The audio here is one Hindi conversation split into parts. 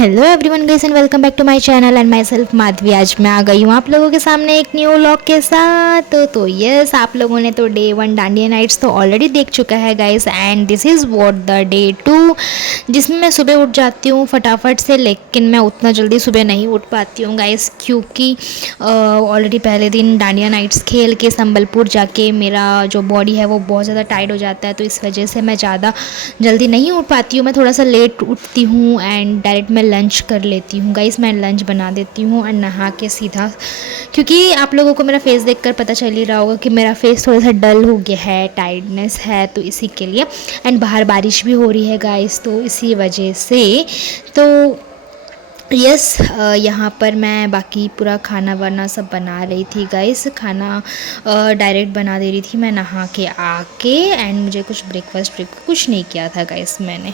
Hello everyone guys and welcome back to my channel and myself Madhavi. आज मैं आ गई हूँ आप लोगों के सामने एक न्यू व्लॉग के साथ। तो यस, आप लोगों ने तो डे 1 डांडिया नाइट्स तो ऑलरेडी देख चुका है guys, and this is what the day 2, जिसमें मैं सुबह उठ जाती हूँ फटाफट से। लेकिन मैं उतना जल्दी सुबह नहीं उठ पाती हूँ गाइस, क्योंकि ऑलरेडी पहले दिन डांडिया नाइट्स खेल के संबलपुर जाके मेरा जो बॉडी है वो बहुत ज़्यादा टाइट हो जाता है। तो इस वजह से मैं ज़्यादा जल्दी नहीं उठ पाती हूँ, मैं थोड़ा सा लेट उठती हूँ एंड डायरेक्ट मैं लंच कर लेती हूँ गाइस। मैं लंच बना देती हूँ और नहा के सीधा, क्योंकि आप लोगों को मेरा फेस देखकर पता चल ही रहा होगा कि मेरा फेस थोड़ा सा डल हो गया है, टाइटनेस है, तो इसी के लिए। एंड बाहर बारिश भी हो रही है गाइस, तो इसी वजह से तो यस, यहाँ पर मैं बाकी पूरा खाना वाना सब बना रही थी गाइस। खाना डायरेक्ट बना दे रही थी मैं नहा के आके। एंड मुझे कुछ ब्रेकफास्ट कुछ नहीं किया था गाइस मैंने।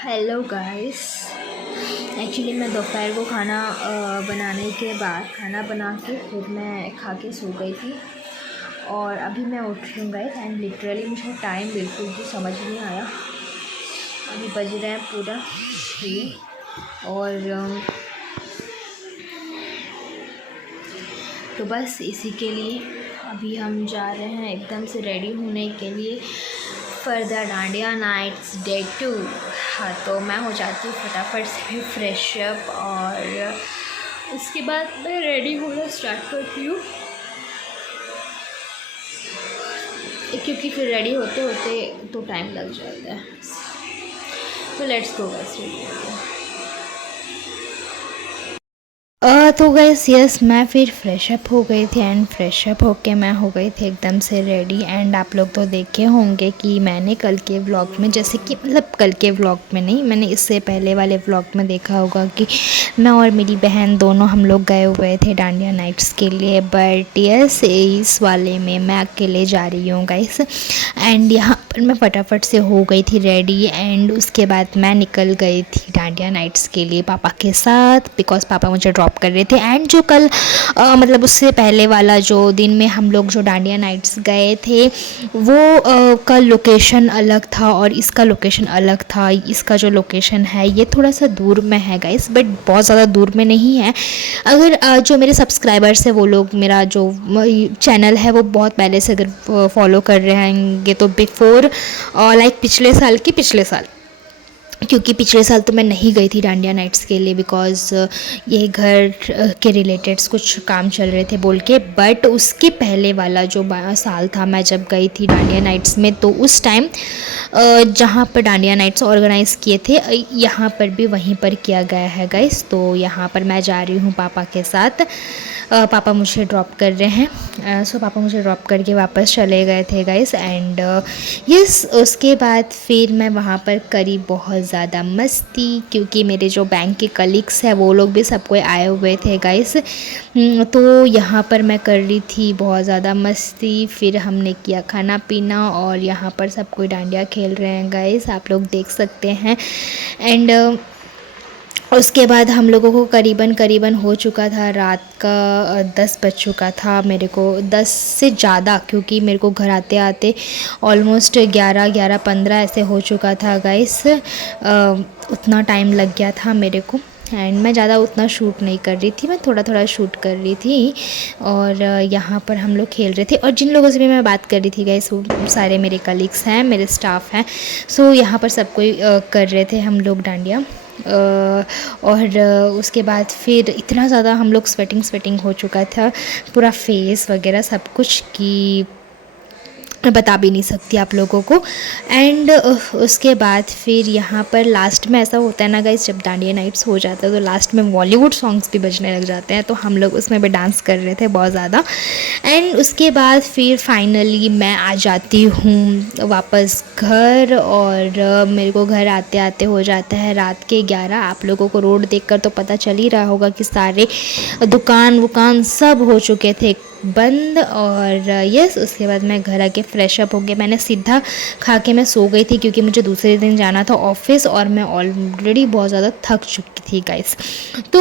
हेलो गाइस, एक्चुअली मैं दोपहर को खाना बनाने के बाद खाना बना के फिर मैं खा के सो गई थी और अभी मैं उठ रही हूँ गाइस। एंड लिटरली मुझे टाइम बिल्कुल भी समझ नहीं आया। अभी बज रहे हैं पूरा 3 और तो बस इसी के लिए अभी हम जा रहे हैं एकदम से रेडी होने के लिए for the dandiya nights day 2। हाँ, तो मैं हो जाती हूँ फटाफट से फ्रेश अप और उसके बाद मैं रेडी होना स्टार्ट करती हूँ, क्योंकि फिर रेडी होते होते तो टाइम लग जाता है। तो लेट्स गो गाइस, रेडी होते हैं। तो गैस यस, मैं फिर फ्रेश अप हो गई थी एंड फ्रेश अप होके मैं हो गई थी एकदम से रेडी। एंड आप लोग तो देखे होंगे कि मैंने कल के व्लॉग में, जैसे कि मतलब कल के व्लॉग में नहीं, मैंने इससे पहले वाले व्लॉग में देखा होगा कि मैं और मेरी बहन दोनों हम लोग गए हुए थे डांडिया नाइट्स के लिए। बट यस, इस वाले में मैं अकेले जा रही हूँ गाइस। एंड यहाँ पर मैं फटाफट से हो गई थी रेडी एंड उसके बाद मैं निकल गई थी डांडिया नाइट्स के लिए पापा के साथ, बिकॉज पापा मुझे ड्रॉप कर रहे थे। एंड जो कल मतलब उससे पहले वाला जो दिन में हम लोग जो डांडिया नाइट्स गए थे वो का लोकेशन अलग था और इसका लोकेशन अलग था। इसका जो लोकेशन है ये थोड़ा सा दूर में है गाइस, बट बहुत ज़्यादा दूर में नहीं है। अगर जो मेरे सब्सक्राइबर्स हैं वो लोग मेरा जो चैनल है वो बहुत पहले से अगर फॉलो कर रहे हैं तो बिफोर लाइक पिछले साल, क्योंकि पिछले साल तो मैं नहीं गई थी डांडिया नाइट्स के लिए, बिकॉज़ ये घर के रिलेटेड्स कुछ काम चल रहे थे बोल के। बट उसके पहले वाला जो साल था मैं जब गई थी डांडिया नाइट्स में, तो उस टाइम जहाँ पर डांडिया नाइट्स ऑर्गेनाइज़ किए थे यहाँ पर भी वहीं पर किया गया है गाइस। तो यहाँ पर मैं जा रही हूँ पापा के साथ। पापा मुझे ड्रॉप कर रहे हैं। सो पापा मुझे ड्रॉप करके वापस चले गए थे गाइस। एंड यस, उसके बाद फिर मैं वहाँ पर करी बहुत ज़्यादा मस्ती, क्योंकि मेरे जो बैंक के कलीग्स हैं वो लोग भी सब कोई आए हुए थे गाइस। तो यहाँ पर मैं कर रही थी बहुत ज़्यादा मस्ती। फिर हमने किया खाना पीना और यहाँ पर सब कोई डांडिया खेल रहे हैं गाइस, आप लोग देख सकते हैं। एंड उसके बाद हम लोगों को करीबन हो चुका था रात का 10 बज चुका था मेरे को, 10 से ज़्यादा, क्योंकि मेरे को घर आते आते ऑलमोस्ट 11:15 ऐसे हो चुका था गाइस। उतना टाइम लग गया था मेरे को। एंड मैं ज़्यादा उतना शूट नहीं कर रही थी, मैं थोड़ा थोड़ा शूट कर रही थी। और यहाँ पर हम लोग खेल रहे थे और जिन लोगों से भी मैं बात कर रही थी गाइस वो सारे मेरे कलीग्स हैं, मेरे स्टाफ हैं। सो यहाँ पर सब कोई कर रहे थे हम लोग डांडिया। और उसके बाद फिर इतना ज़्यादा हम लोग स्वेटिंग हो चुका था पूरा फेस वगैरह सब कुछ कि मैं बता भी नहीं सकती आप लोगों को। एंड उसके बाद फिर यहाँ पर लास्ट में ऐसा होता है ना गाइस, जब डांडिया नाइट्स हो जाता है तो लास्ट में बॉलीवुड सॉन्ग्स भी बजने लग जाते हैं, तो हम लोग उसमें भी डांस कर रहे थे बहुत ज़्यादा। एंड उसके बाद फिर फाइनली मैं आ जाती हूँ वापस घर और मेरे को घर आते आते हो जाता है रात के 11। आप लोगों को रोड देखकर तो पता चल ही रहा होगा कि सारे दुकान वुकान सब हो चुके थे बंद। और यस, उसके बाद मैं घर आके फ्रेश अप हो गया। मैंने सीधा खा के मैं सो गई थी क्योंकि मुझे दूसरे दिन जाना था ऑफिस और मैं ऑलरेडी बहुत ज़्यादा थक चुकी थी गाइस। तो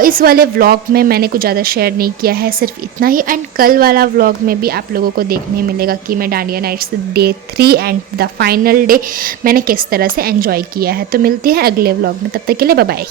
इस वाले व्लॉग में मैंने कुछ ज़्यादा शेयर नहीं किया है, सिर्फ इतना ही। एंड कल वाला व्लॉग में भी आप लोगों को देखने मिलेगा कि मैं dandiya nights day 3 and the final day मैंने किस तरह से एंजॉय किया है। तो मिलती है अगले व्लॉग में, तब तक के लिए बाय बाय।